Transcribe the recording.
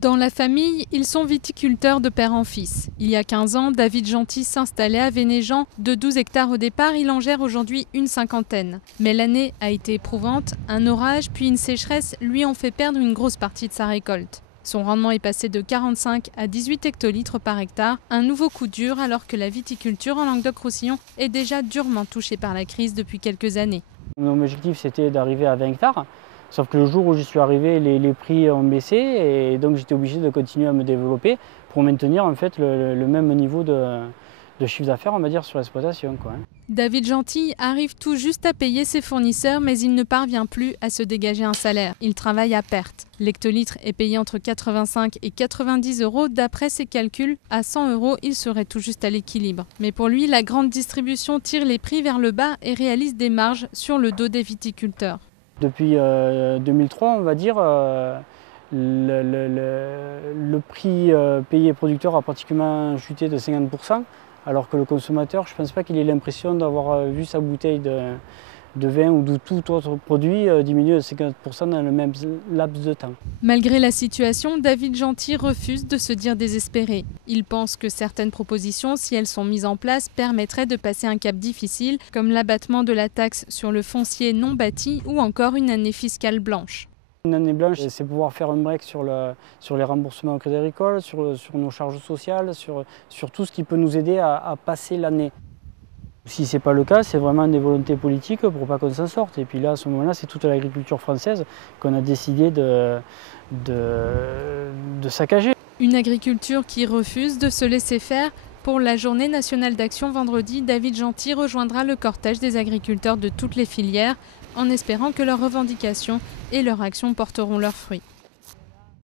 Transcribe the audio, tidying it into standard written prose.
Dans la famille, ils sont viticulteurs de père en fils. Il y a 15 ans, David Gentil s'installait à Vénéjean. De 12 hectares au départ, il en gère aujourd'hui une cinquantaine. Mais l'année a été éprouvante. Un orage puis une sécheresse lui ont fait perdre une grosse partie de sa récolte. Son rendement est passé de 45 à 18 hectolitres par hectare. Un nouveau coup dur alors que la viticulture en Languedoc-Roussillon est déjà durement touchée par la crise depuis quelques années. Mon objectif, c'était d'arriver à 20 hectares. Sauf que le jour où j'y suis arrivé, les prix ont baissé et donc j'étais obligé de continuer à me développer pour maintenir en fait le même niveau de chiffre d'affaires, on va dire, sur l'exploitation, quoi. David Gentil arrive tout juste à payer ses fournisseurs, mais il ne parvient plus à se dégager un salaire. Il travaille à perte. L'hectolitre est payé entre 85 et 90 euros. D'après ses calculs, à 100 euros, il serait tout juste à l'équilibre. Mais pour lui, la grande distribution tire les prix vers le bas et réalise des marges sur le dos des viticulteurs. Depuis 2003, on va dire, le prix payé producteur a pratiquement chuté de 50%, alors que le consommateur, je ne pense pas qu'il ait l'impression d'avoir vu sa bouteille de vin ou de tout autre produit diminuer de 50% dans le même laps de temps. Malgré la situation, David Gentil refuse de se dire désespéré. Il pense que certaines propositions, si elles sont mises en place, permettraient de passer un cap difficile, comme l'abattement de la taxe sur le foncier non bâti ou encore une année fiscale blanche. Une année blanche, c'est pouvoir faire un break sur les remboursements au Crédit Agricole, sur nos charges sociales, sur tout ce qui peut nous aider à passer l'année. Si ce n'est pas le cas, c'est vraiment des volontés politiques pour pas qu'on s'en sorte. Et puis là, à ce moment-là, c'est toute l'agriculture française qu'on a décidé de saccager. Une agriculture qui refuse de se laisser faire. Pour la Journée nationale d'action vendredi, David Gentil rejoindra le cortège des agriculteurs de toutes les filières en espérant que leurs revendications et leurs actions porteront leurs fruits.